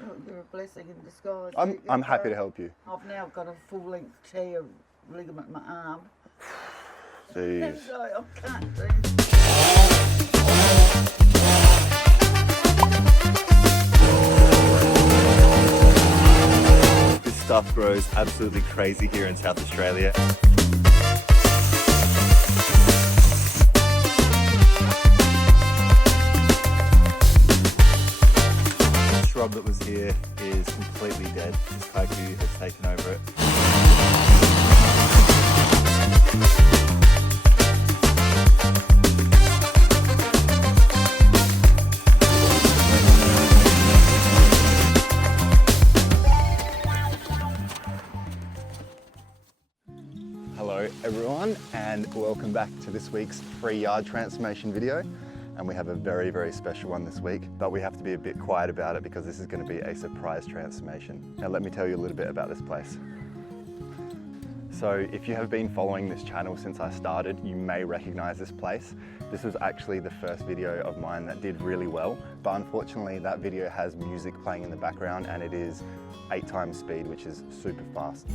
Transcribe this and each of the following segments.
Look, you're a blessing in disguise. I'm happy to help you. I've now got a full-length tear ligament in my arm. Jeez. So I can't do. This stuff grows absolutely crazy here in South Australia. The shrub that was here is completely dead. This kaiku has taken over it. Hello everyone, and welcome back to this week's free yard transformation video. And we have a very, very special one this week, but we have to be a bit quiet about it because this is going to be a surprise transformation. Now let me tell you a little bit about this place. So if you have been following this channel since I started, you may recognize this place. This was actually the first video of mine that did really well, but unfortunately that video has music playing in the background and it is 8 times speed, which is super fast.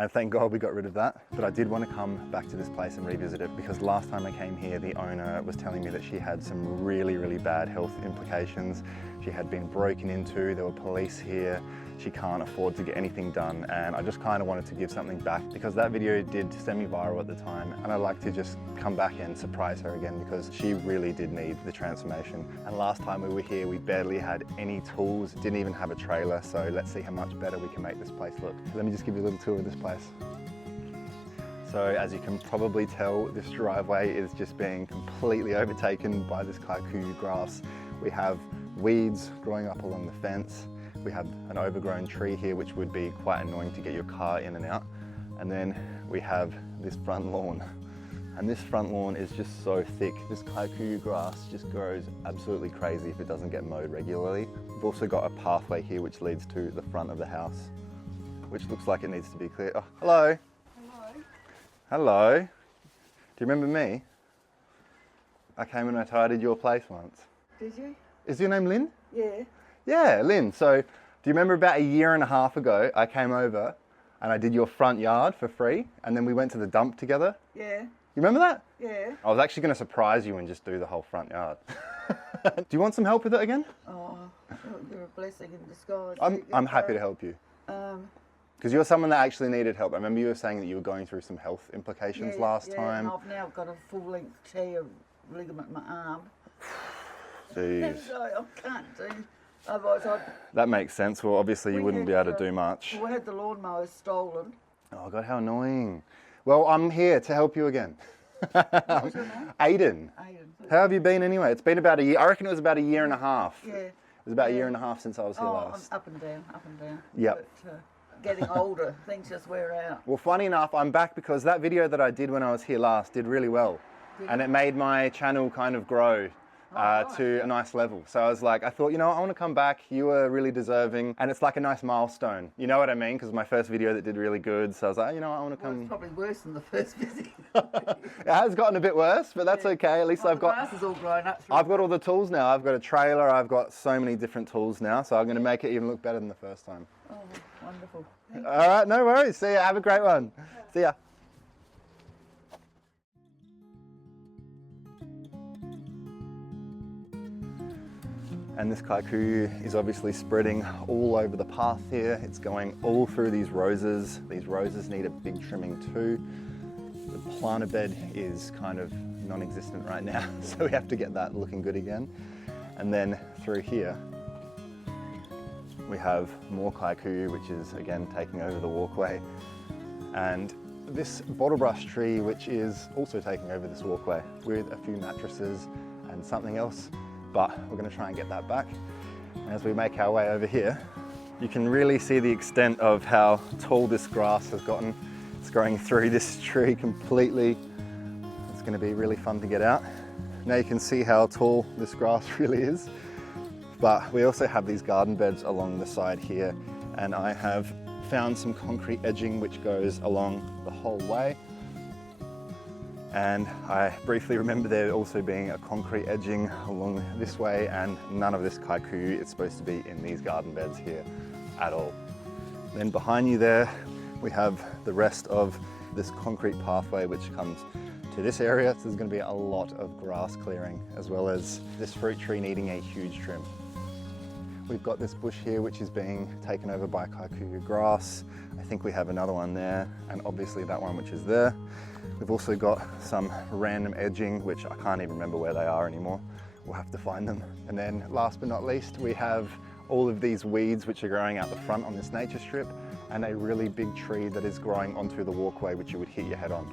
And thank God we got rid of that. But I did want to come back to this place and revisit it because last time I came here, the owner was telling me that she had some really, really bad health implications. She had been broken into, there were police here. She can't afford to get anything done. And I just kind of wanted to give something back because that video did semi-viral at the time. And I'd like to just come back and surprise her again because she really did need the transformation. And last time we were here, we barely had any tools, didn't even have a trailer. So let's see how much better we can make this place look. Let me just give you a little tour of this place. So as you can probably tell, this driveway is just being completely overtaken by this kaiku grass. We have weeds growing up along the fence. We have an overgrown tree here, which would be quite annoying to get your car in and out. And then we have this front lawn. And this front lawn is just so thick. This kaiku grass just grows absolutely crazy if it doesn't get mowed regularly. We've also got a pathway here which leads to the front of the house, which looks like it needs to be cleared. Oh, hello. Hello. Hello. Do you remember me? I came and I tidied your place once. Did you? Is your name Lynn? Yeah. Yeah, Lynn. So, do you remember about a year and a half ago, I came over and I did your front yard for free and then we went to the dump together? Yeah. You remember that? Yeah. I was actually going to surprise you and just do the whole front yard. Do you want some help with it again? Oh, look, you're a blessing in disguise. I'm happy to help you. Because you're someone that actually needed help. I remember you were saying that you were going through some health implications last time. And I've now got a full-length tear ligament in my arm. Jeez. So I can't do. Otherwise That makes sense. Well, obviously you wouldn't be able to do much. We had the lawnmower stolen. Oh God, how annoying. Well, I'm here to help you again. What was your name? Aiden. Aiden. How have you been anyway? It's been about a year. I reckon it was about a year and a half. Yeah. It was about a year and a half since I was here last. I'm up and down, up and down. Yep. But, getting older, things just wear out. Well, funny enough, I'm back because that video that I did when I was here last did really well. And it made my channel kind of grow to a nice level. So I was like, I thought, you know what, I want to come back. You were really deserving. And it's like a nice milestone. You know what I mean? Because my first video that did really good. So I was like, you know what, I want to come. Well, it's probably worse than the first video. It has gotten a bit worse, but that's okay. At least I've got... The grass is all grown up. I've got all the tools now. I've got a trailer. I've got so many different tools now. So I'm going to make it even look better than the first time. Oh, wonderful. All right, no worries. See ya. Have a great one. See ya. And this kaiku is obviously spreading all over the path here. It's going all through these roses. These roses need a big trimming too. The planter bed is kind of non-existent right now, so we have to get that looking good again. And then through here, we have more kaiku, which is again taking over the walkway. And this bottle brush tree, which is also taking over this walkway with a few mattresses and something else. But we're going to try and get that back. And as we make our way over here, you can really see the extent of how tall this grass has gotten. It's growing through this tree completely. It's going to be really fun to get out. Now you can see how tall this grass really is. But we also have these garden beds along the side here, and I have found some concrete edging which goes along the whole way. And I briefly remember there also being a concrete edging along this way, and none of this kikuyu is supposed to be in these garden beds here at all. Then behind you there, we have the rest of this concrete pathway which comes to this area. So there's going to be a lot of grass clearing, as well as this fruit tree needing a huge trim. We've got this bush here which is being taken over by kikuyu grass. I think we have another one there, and obviously that one which is there. We've also got some random edging which I can't even remember where they are anymore. We'll have to find them. And then last but not least, we have all of these weeds which are growing out the front on this nature strip, and a really big tree that is growing onto the walkway which you would hit your head on.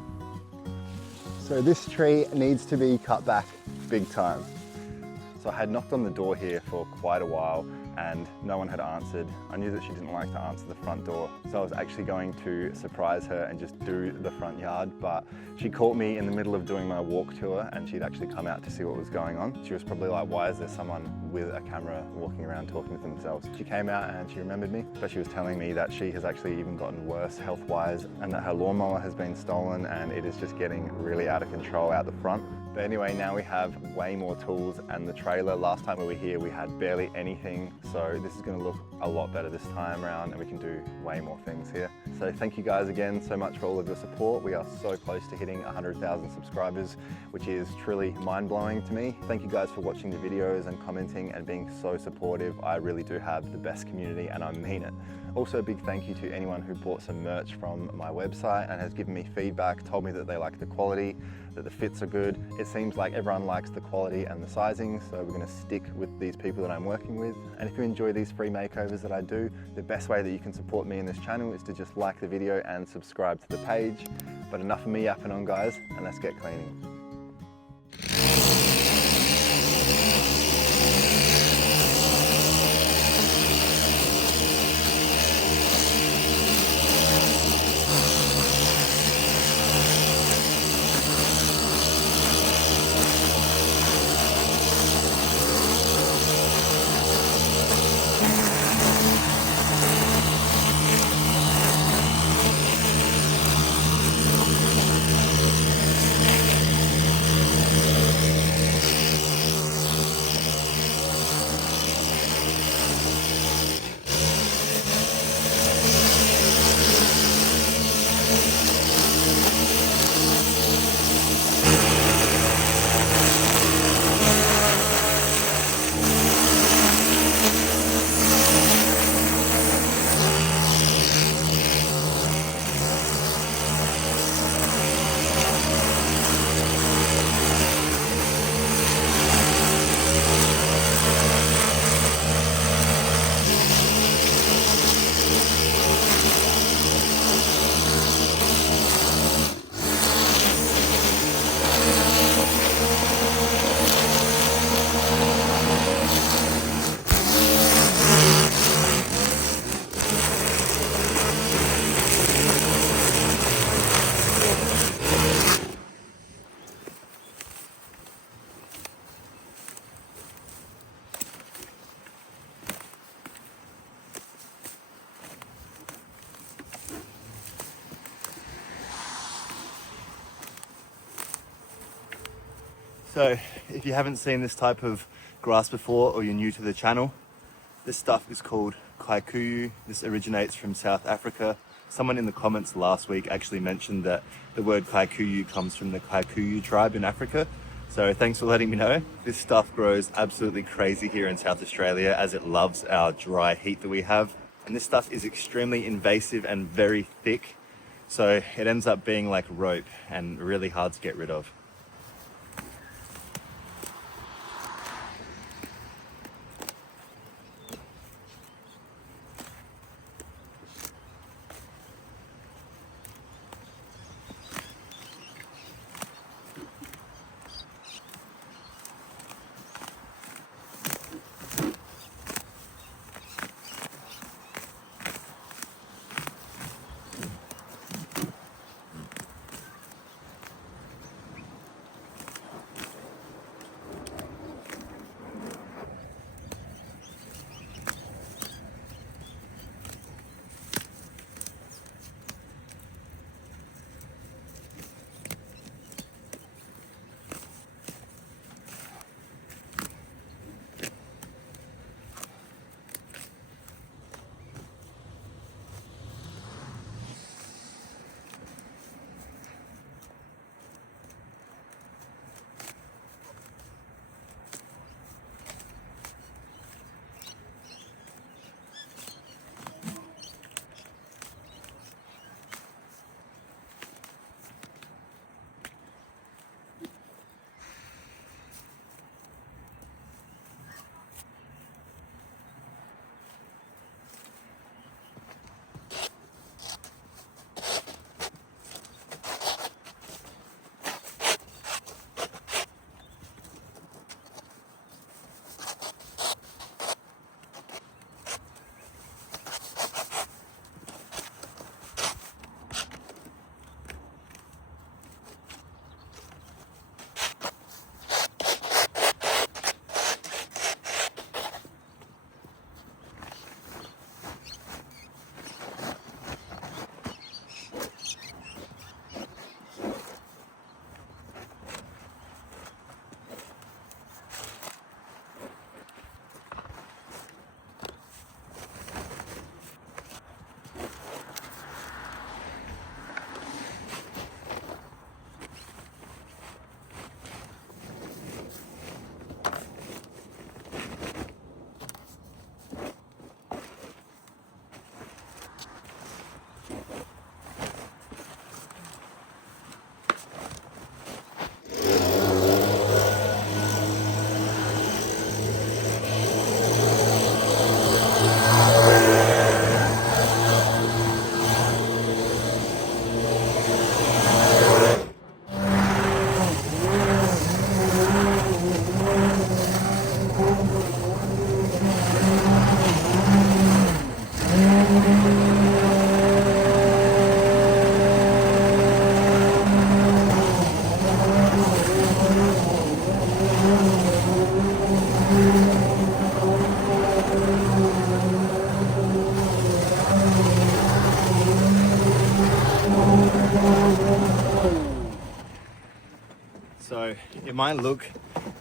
So this tree needs to be cut back big time. So I had knocked on the door here for quite a while and no one had answered. I knew that she didn't like to answer the front door, so I was actually going to surprise her and just do the front yard, but she caught me in the middle of doing my walk tour and she'd actually come out to see what was going on. She was probably like, why is there someone with a camera walking around talking to themselves? She came out and she remembered me, but she was telling me that she has actually even gotten worse health-wise, and that her lawnmower has been stolen and it is just getting really out of control out the front. But anyway, now we have way more tools, and the trailer, last time we were here, we had barely anything. So this is gonna look a lot better this time around, and we can do way more things here. So thank you guys again so much for all of your support. We are so close to hitting 100,000 subscribers, which is truly mind-blowing to me. Thank you guys for watching the videos and commenting and being so supportive. I really do have the best community, and I mean it. Also, a big thank you to anyone who bought some merch from my website and has given me feedback, told me that they like the quality, that the fits are good. It seems like everyone likes the quality and the sizing, so we're gonna stick with these people that I'm working with. And if you enjoy these free makeovers that I do, the best way that you can support me in this channel is to just like the video and subscribe to the page. But enough of me yapping on, guys, and let's get cleaning. So if you haven't seen this type of grass before, or you're new to the channel, this stuff is called kikuyu. This originates from South Africa. Someone in the comments last week actually mentioned that the word kikuyu comes from the Kikuyu tribe in Africa. So thanks for letting me know. This stuff grows absolutely crazy here in South Australia, as it loves our dry heat that we have. And this stuff is extremely invasive and very thick. So it ends up being like rope and really hard to get rid of. It might look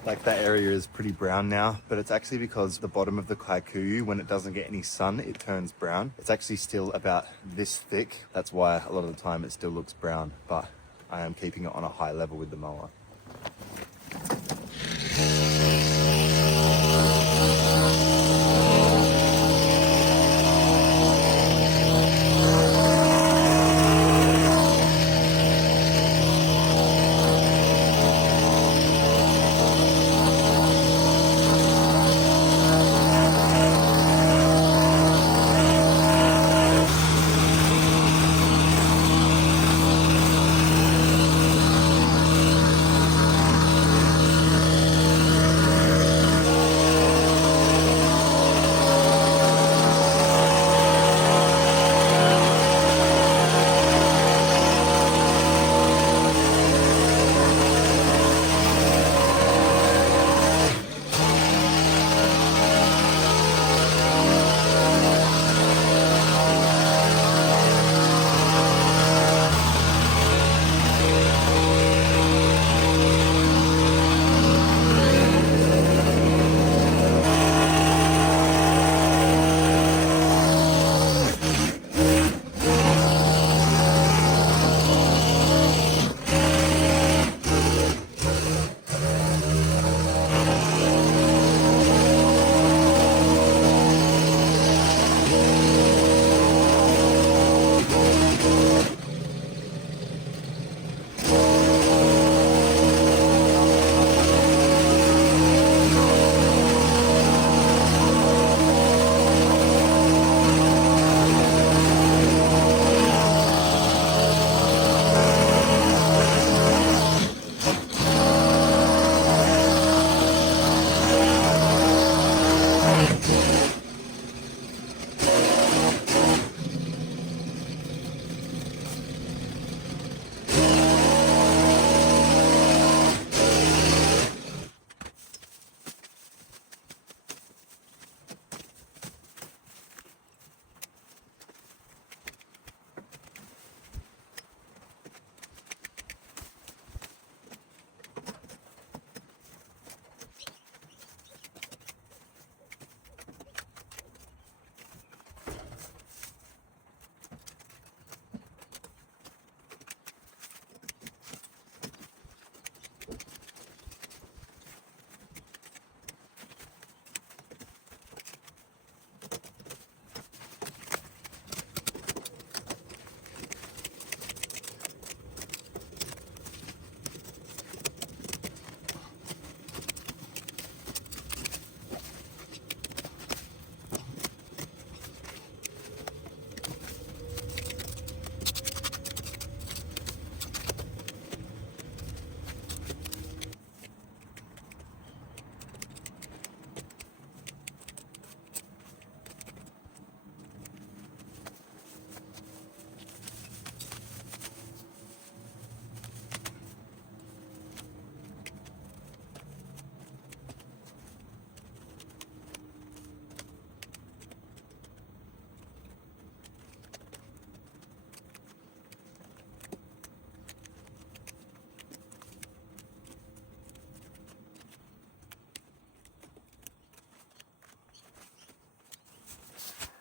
like that area is pretty brown now, but it's actually because the bottom of the kikuyu, when it doesn't get any sun, it turns brown. It's actually still about this thick. That's why a lot of the time it still looks brown, but I am keeping it on a high level with the mower.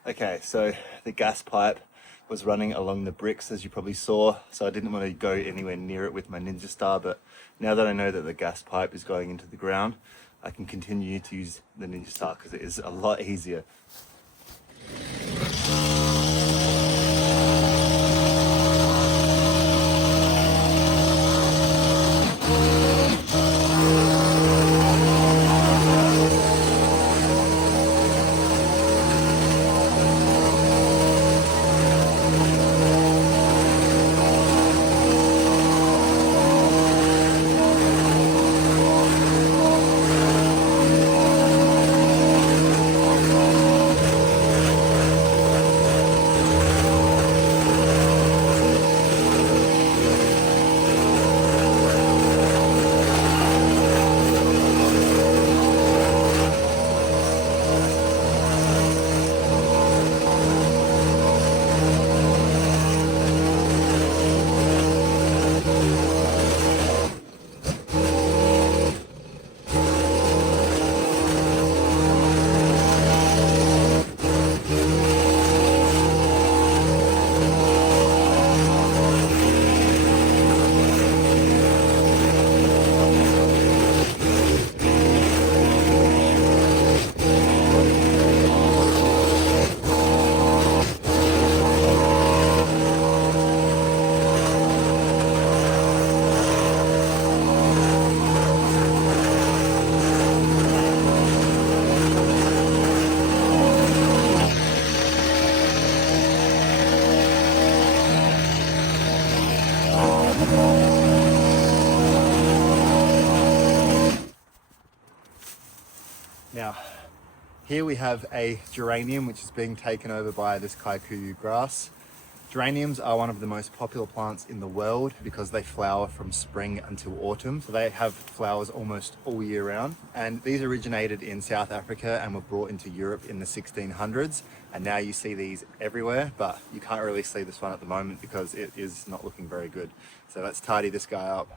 Okay, so the gas pipe was running along the bricks, as you probably saw, so I didn't want to go anywhere near it with my Ninja Star, but now that I know that the gas pipe is going into the ground, I can continue to use the Ninja Star because it is a lot easier. Now, here we have a geranium which is being taken over by this kikuyu grass. Geraniums are one of the most popular plants in the world because they flower from spring until autumn. So they have flowers almost all year round. And these originated in South Africa and were brought into Europe in the 1600s. And now you see these everywhere, but you can't really see this one at the moment because it is not looking very good. So let's tidy this guy up.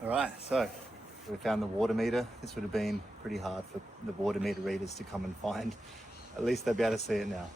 All right, so we found the water meter. This would have been pretty hard for the water meter readers to come and find. At least they'll be able to see it now.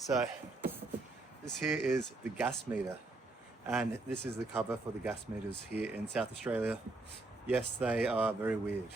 So this here is the gas meter, and this is the cover for the gas meters here in South Australia. Yes, they are very weird.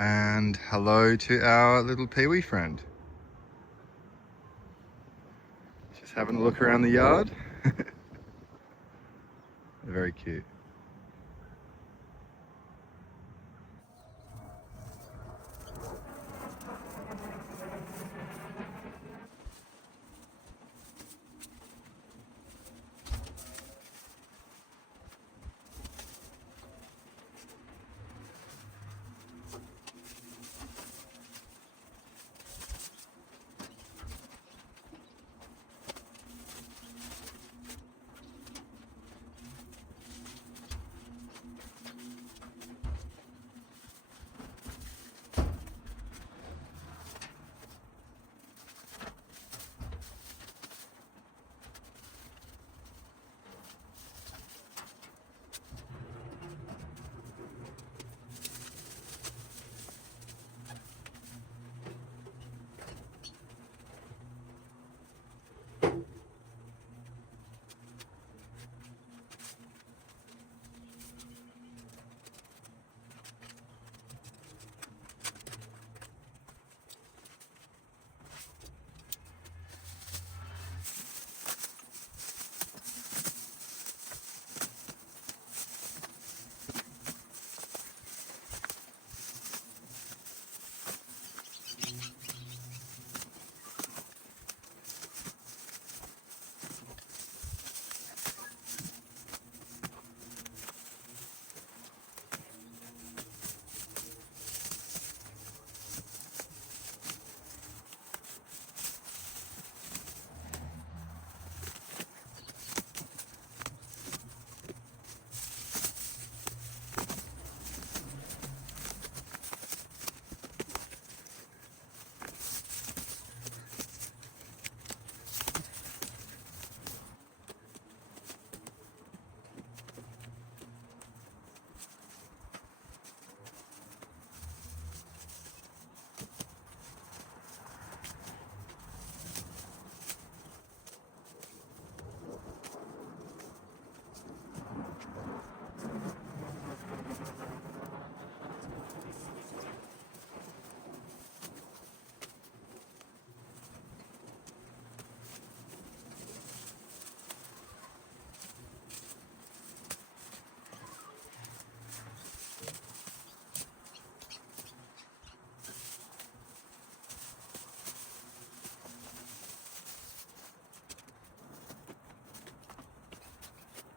And hello to our little peewee friend. Just having a look around the yard. Very cute.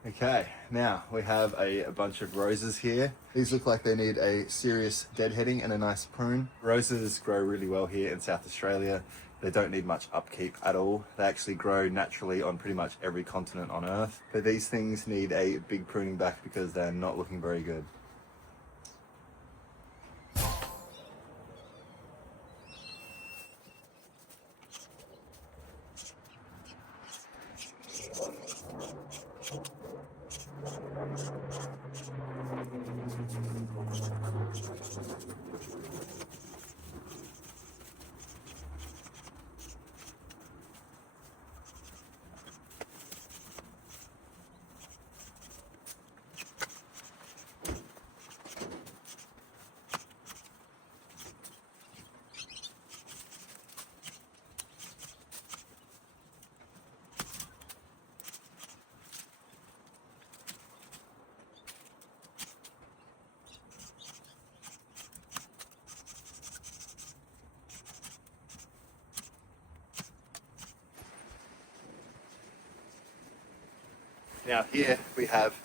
Okay, now we have a bunch of roses here. These look like they need a serious deadheading and a nice prune. Roses grow really well here in South Australia. They don't need much upkeep at all. They actually grow naturally on pretty much every continent on Earth. But these things need a big pruning back because they're not looking very good. Now here we have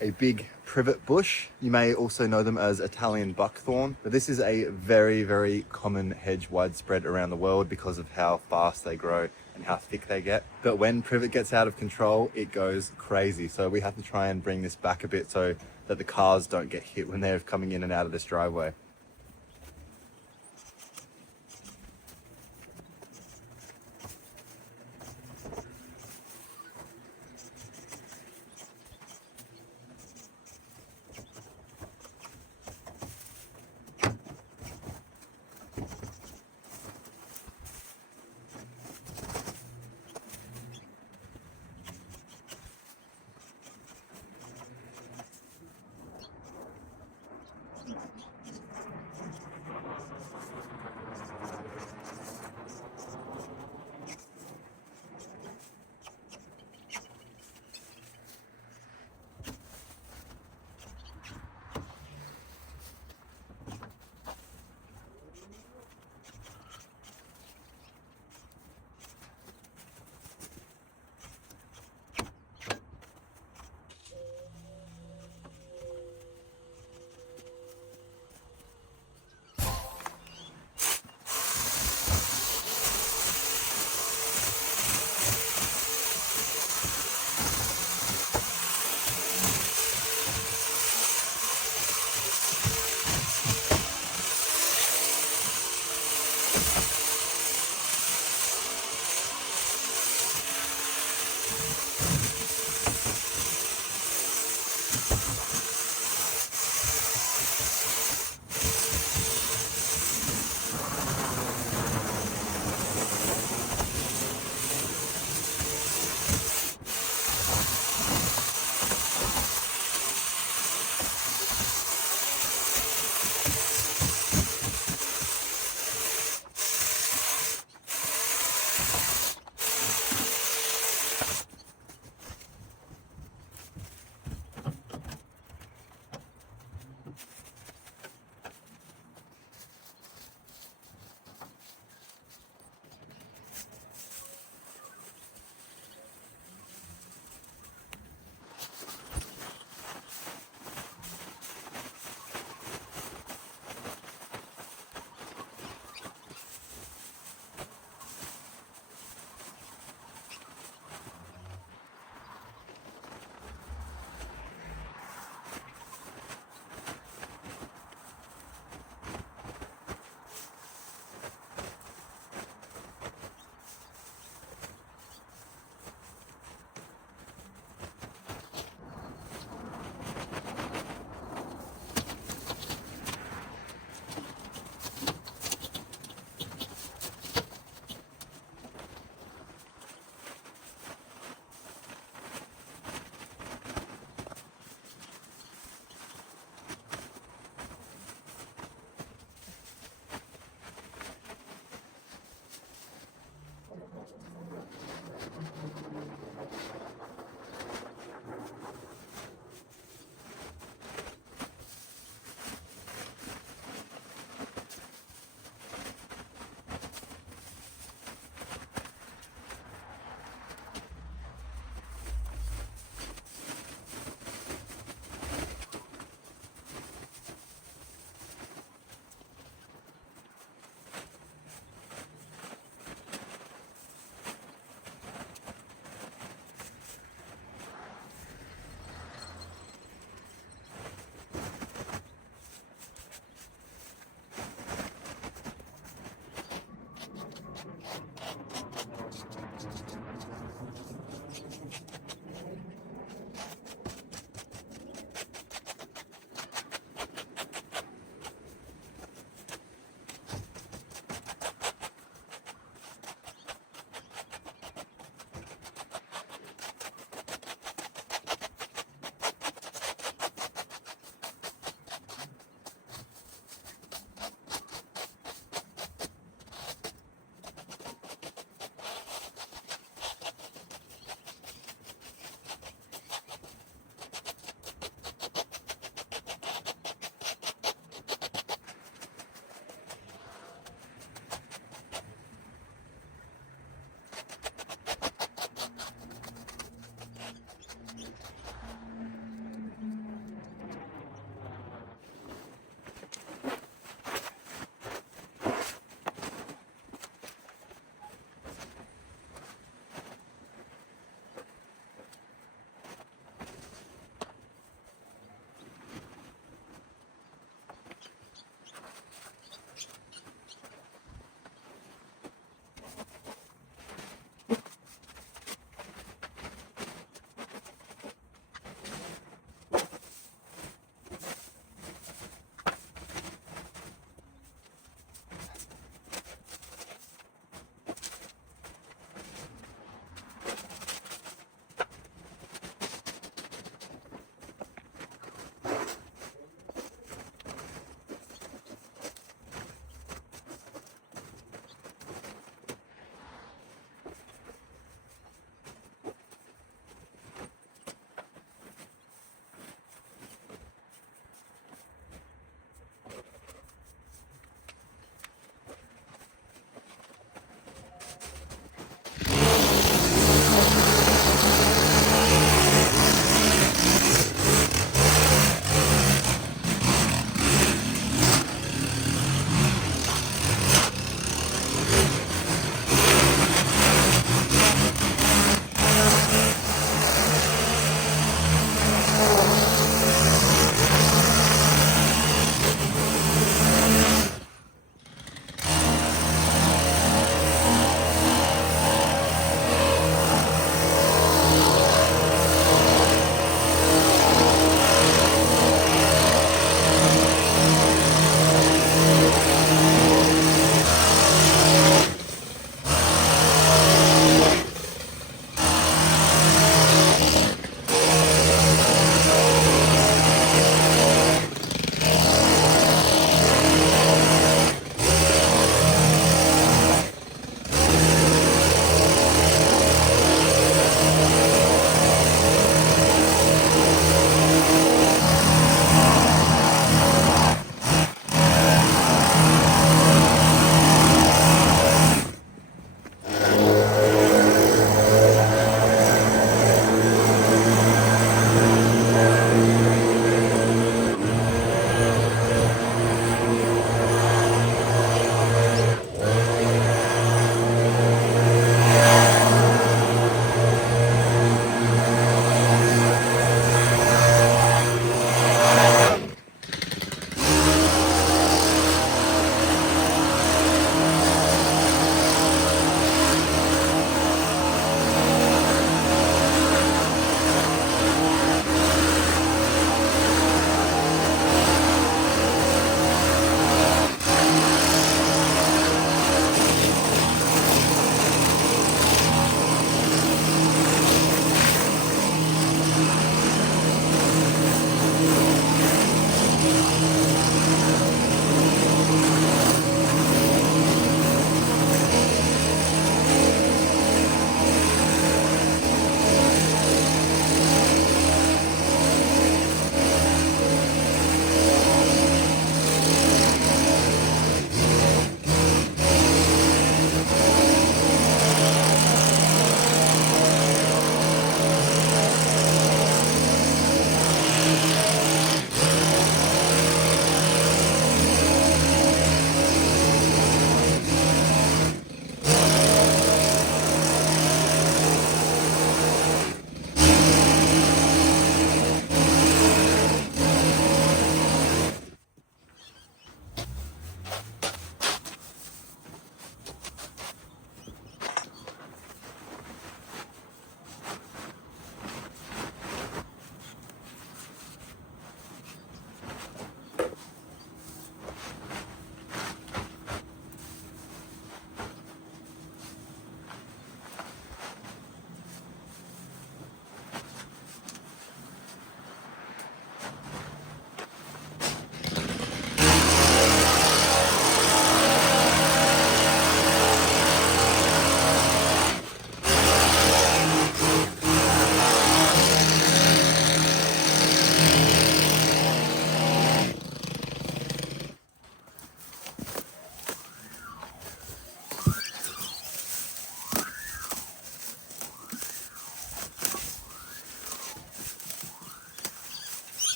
a big privet bush. You may also know them as Italian buckthorn, but this is a very, very common hedge widespread around the world because of how fast they grow and how thick they get. But when privet gets out of control, it goes crazy. So we have to try and bring this back a bit so that the cars don't get hit when they're coming in and out of this driveway.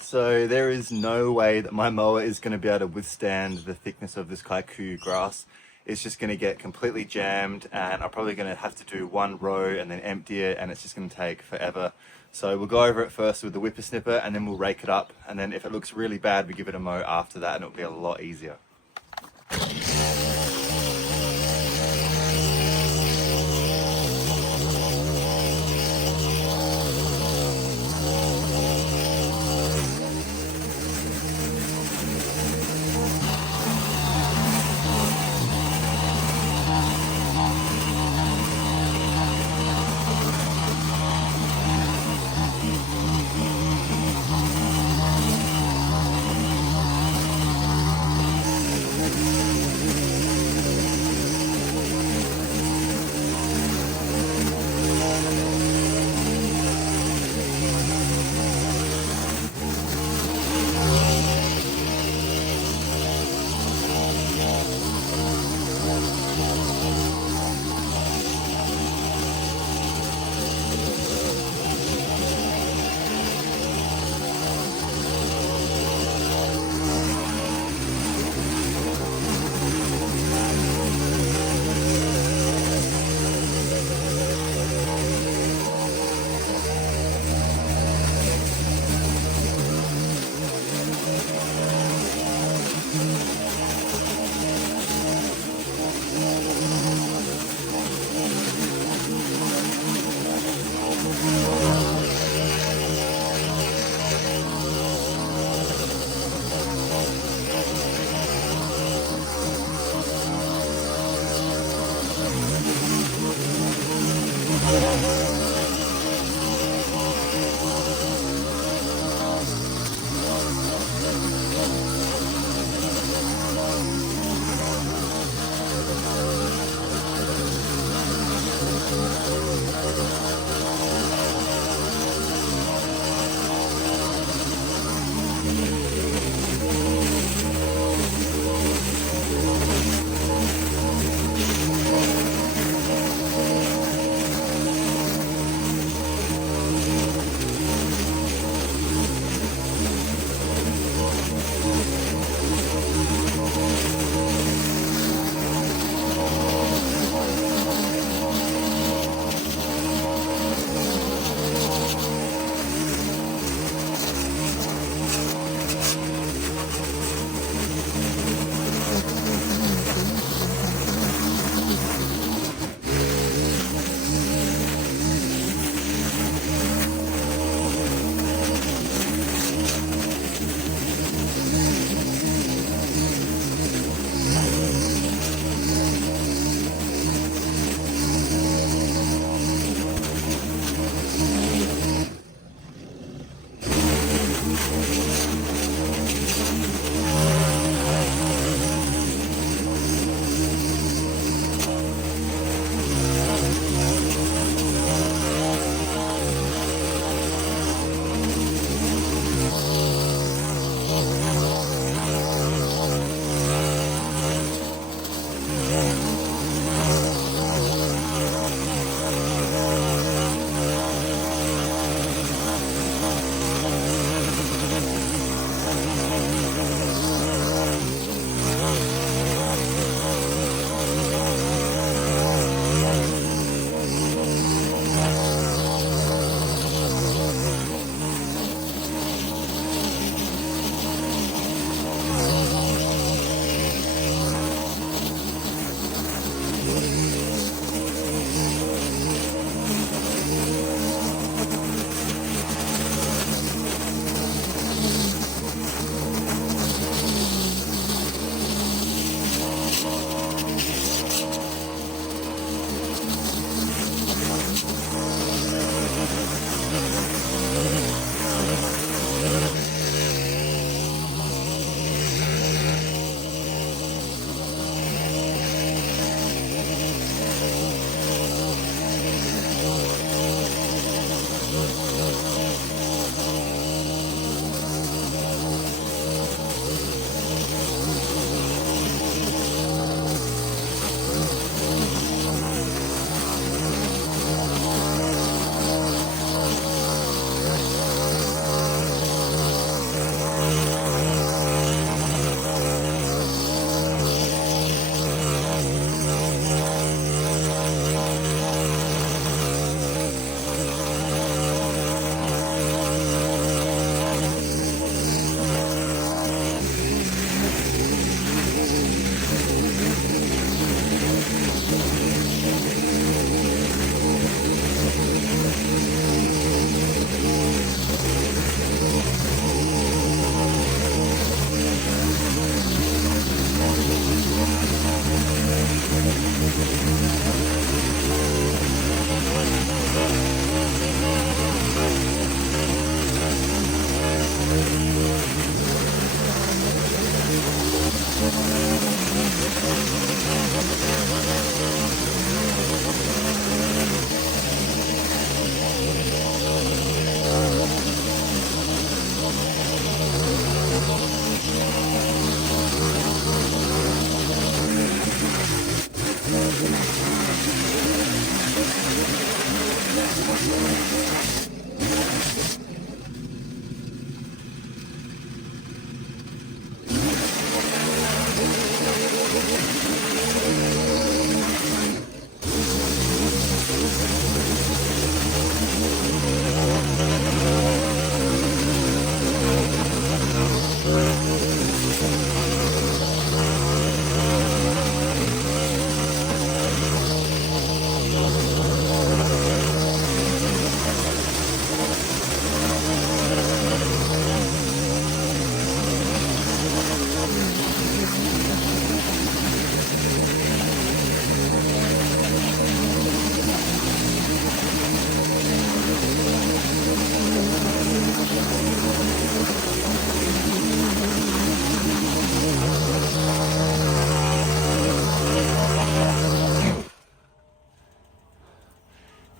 So there is no way that my mower is going to be able to withstand the thickness of this kaiku grass. It's just going to get completely jammed, and I'm probably going to have to do one row and then empty it, and it's just going to take forever. So we'll go over it first with the whipper snipper, and then we'll rake it up, and then if it looks really bad we give it a mow after that, and it'll be a lot easier.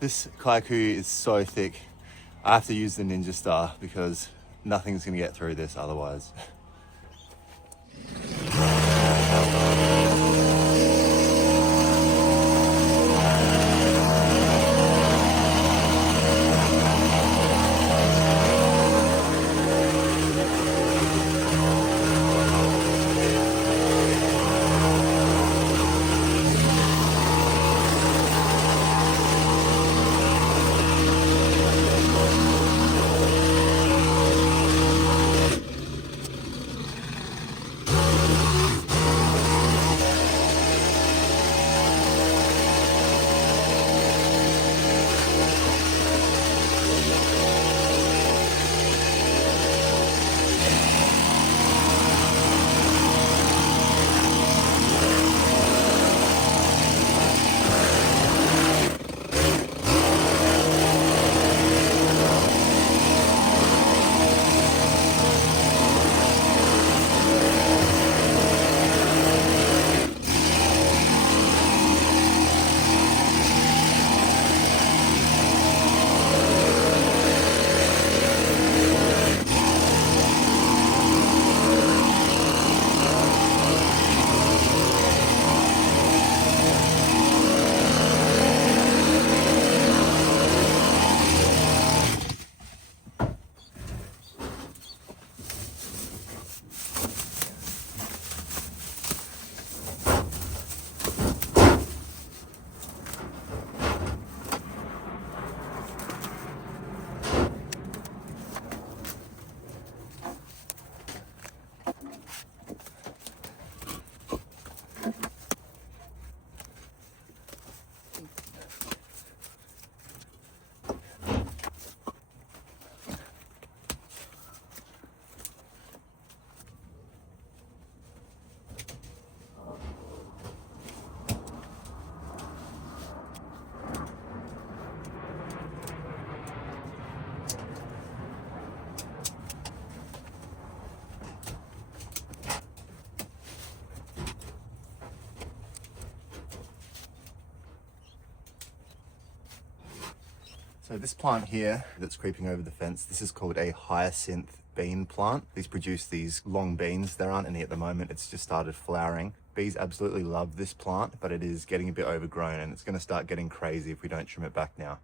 This kaiku is so thick. I have to use the Ninja Star because nothing's gonna get through this otherwise. So this plant here that's creeping over the fence, this is called a hyacinth bean plant. These produce these long beans. There aren't any at the moment. It's just started flowering. Bees absolutely love this plant, but it is getting a bit overgrown and it's going to start getting crazy if we don't trim it back now.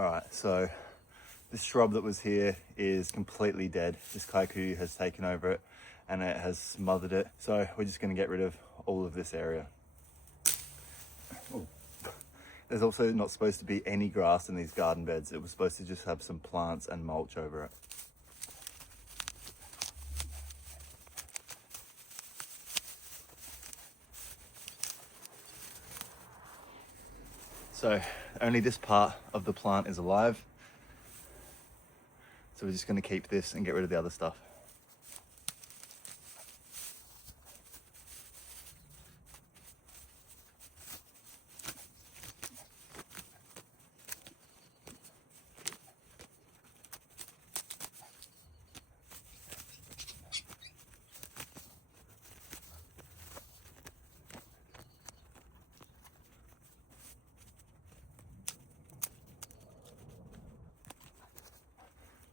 All right, so this shrub that was here is completely dead. This kikuyu has taken over it and it has smothered it. So we're just going to get rid of all of this area. Ooh. There's also not supposed to be any grass in these garden beds. It was supposed to just have some plants and mulch over it. So only this part of the plant is alive. So we're just going to keep this and get rid of the other stuff.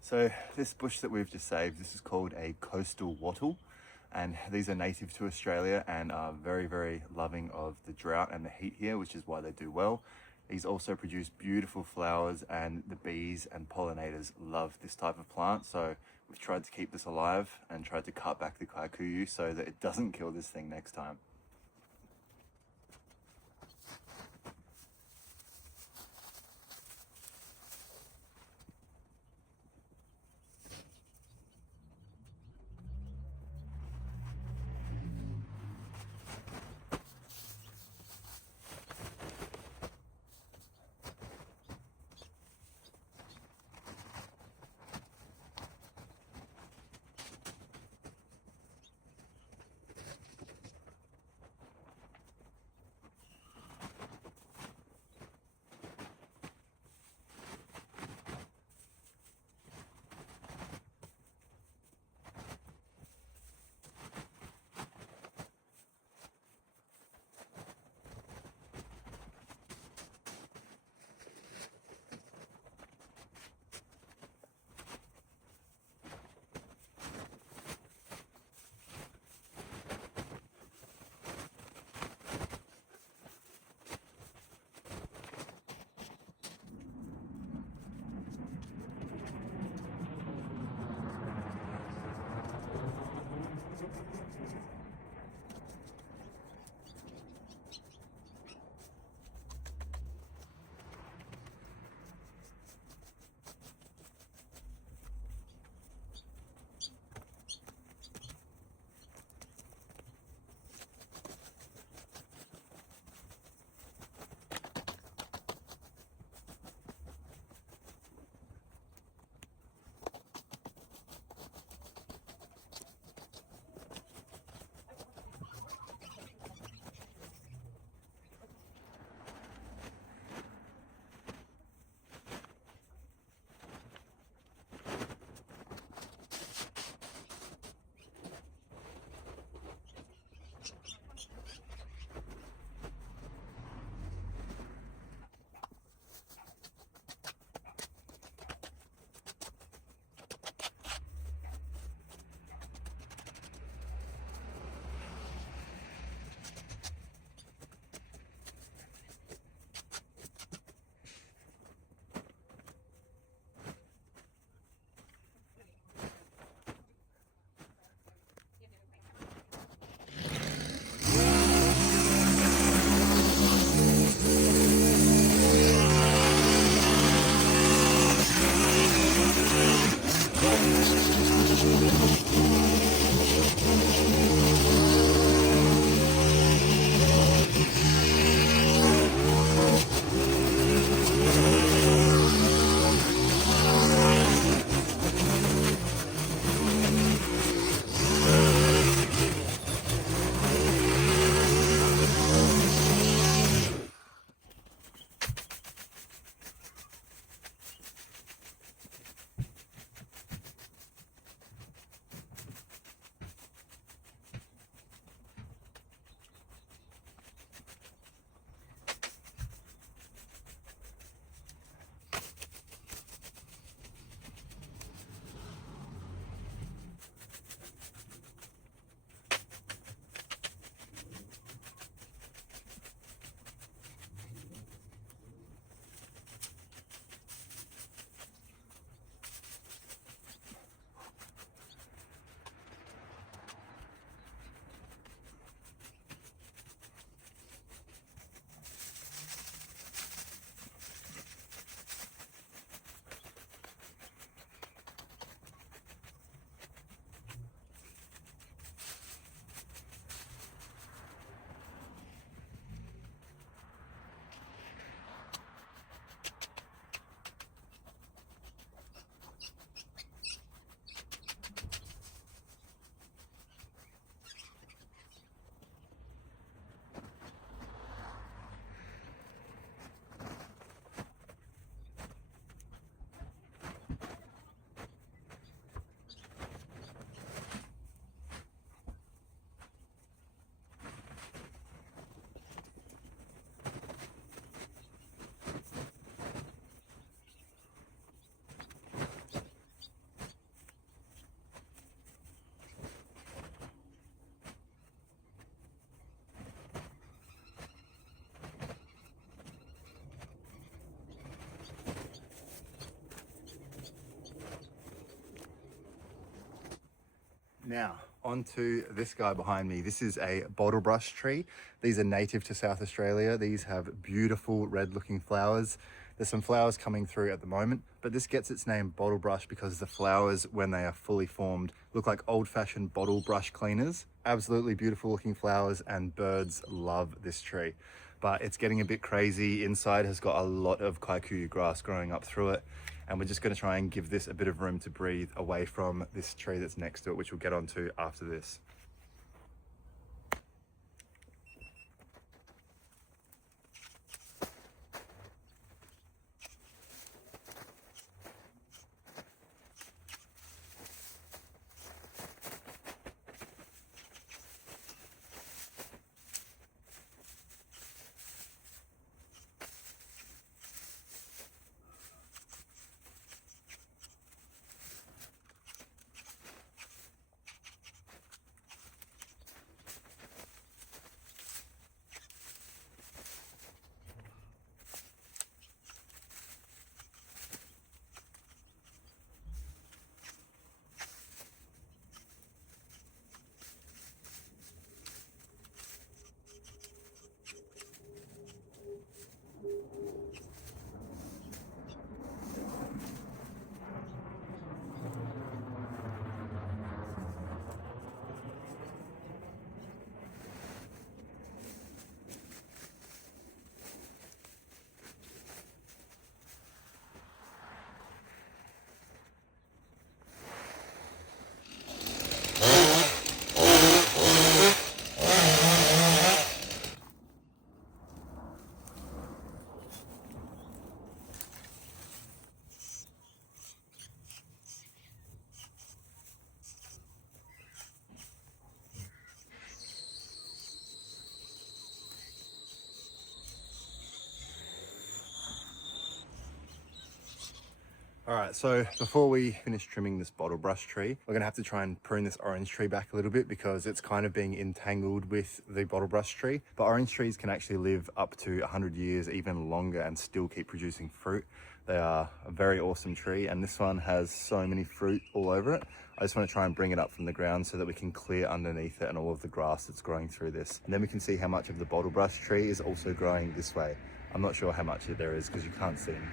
So this bush that we've just saved, this is called a coastal wattle, and these are native to Australia and are very, very loving of the drought and the heat here, which is why they do well. These also produce beautiful flowers, and the bees and pollinators love this type of plant. So we've tried to keep this alive and tried to cut back the kikuyu so that it doesn't kill this thing next time. Now, onto this guy behind me. This is a bottle brush tree. These are native to South Australia. These have beautiful red looking flowers. There's some flowers coming through at the moment, but this gets its name bottle brush because the flowers, when they are fully formed, look like old-fashioned bottle brush cleaners. Absolutely beautiful looking flowers, and birds love this tree. But it's getting a bit crazy. Inside has got a lot of kikuyu grass growing up through it, and we're just going to try and give this a bit of room to breathe away from this tree that's next to it, which we'll get onto after this. All right, so before we finish trimming this bottle brush tree, we're gonna have to try and prune this orange tree back a little bit because it's kind of being entangled with the bottle brush tree. But orange trees can actually live up to 100 years, even longer, and still keep producing fruit. They are a very awesome tree, and this one has so many fruit all over it. I just want to try and bring it up from the ground so that we can clear underneath it and all of the grass that's growing through this. And then we can see how much of the bottle brush tree is also growing this way. I'm not sure how much there is because you can't see anything.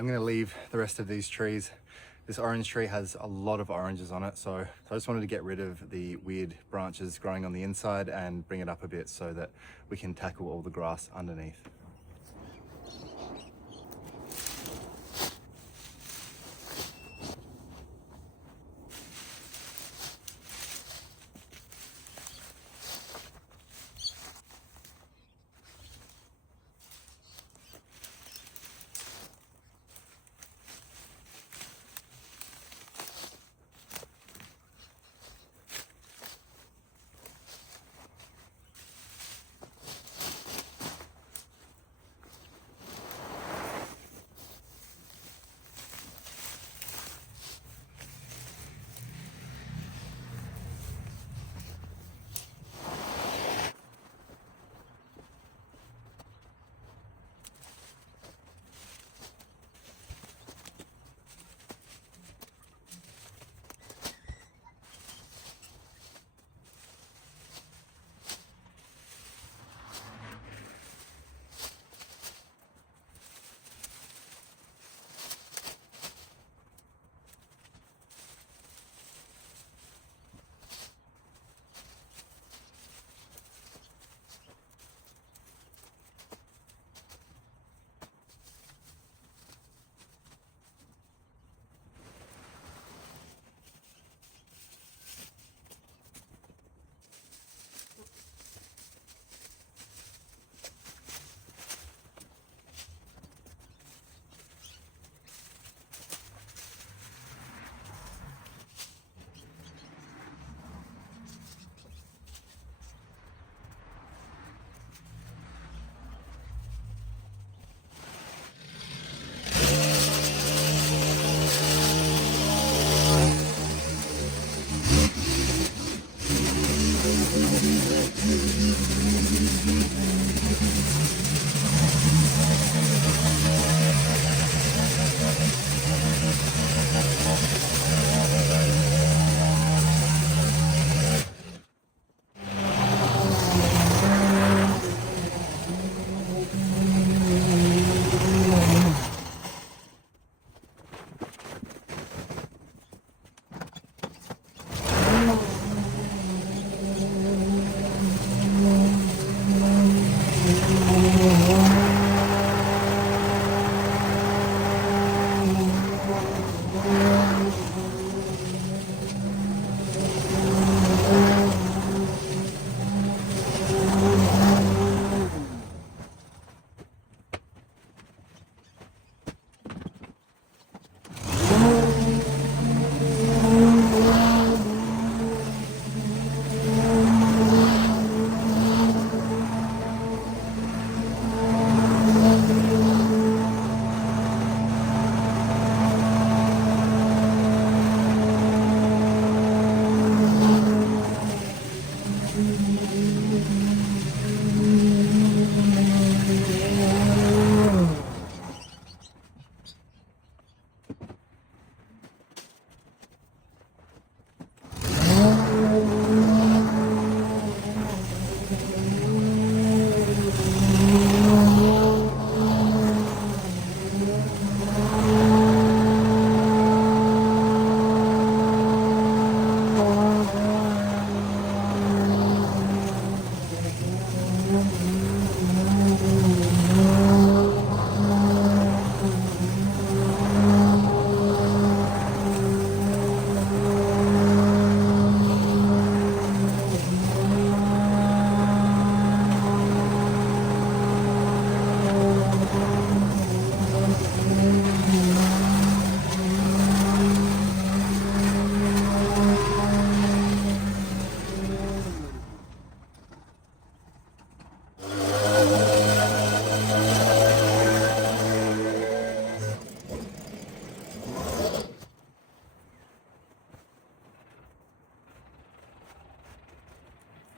I'm gonna leave the rest of these trees. This orange tree has a lot of oranges on it, so I just wanted to get rid of the weird branches growing on the inside and bring it up a bit so that we can tackle all the grass underneath.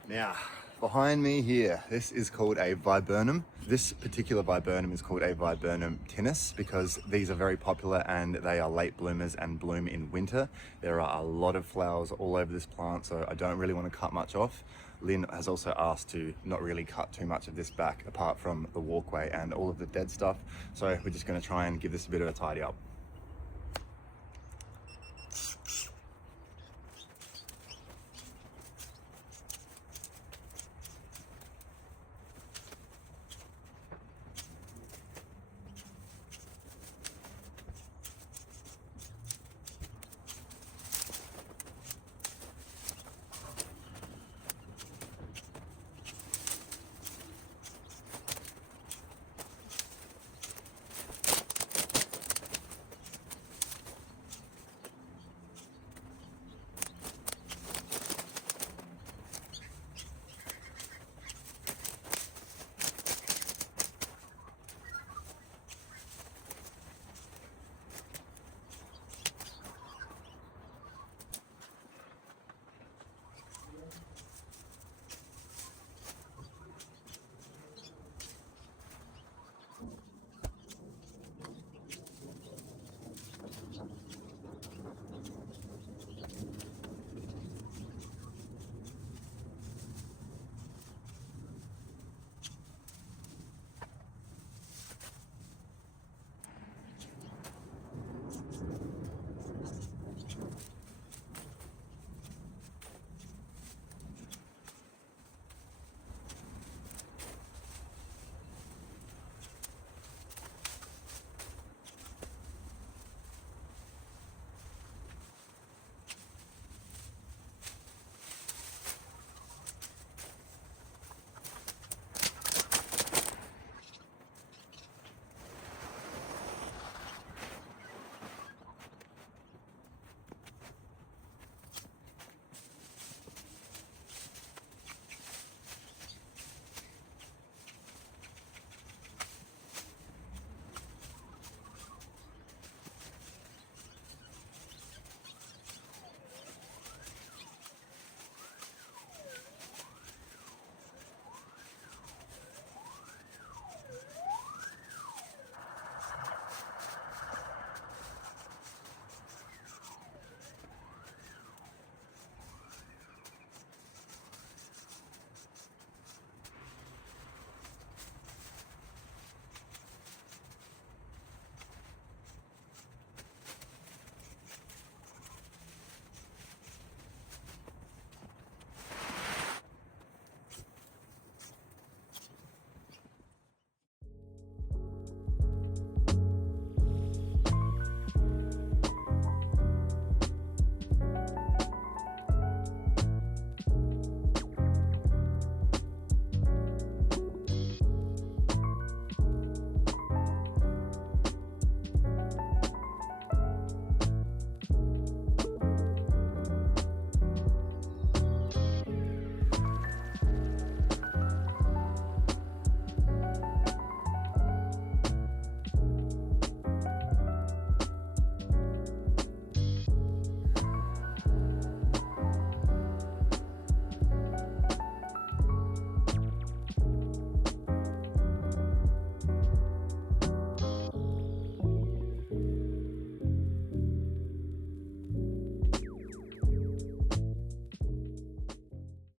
Now, Behind me here, this is called a viburnum. This particular viburnum is called a viburnum tinus because these are very popular and they are late bloomers and bloom in winter. There are a lot of flowers all over this plant, so I don't really want to cut much off. Lynn has also asked to not really cut too much of this back apart from the walkway and all of the dead stuff. So we're just going to try and give this a bit of a tidy up.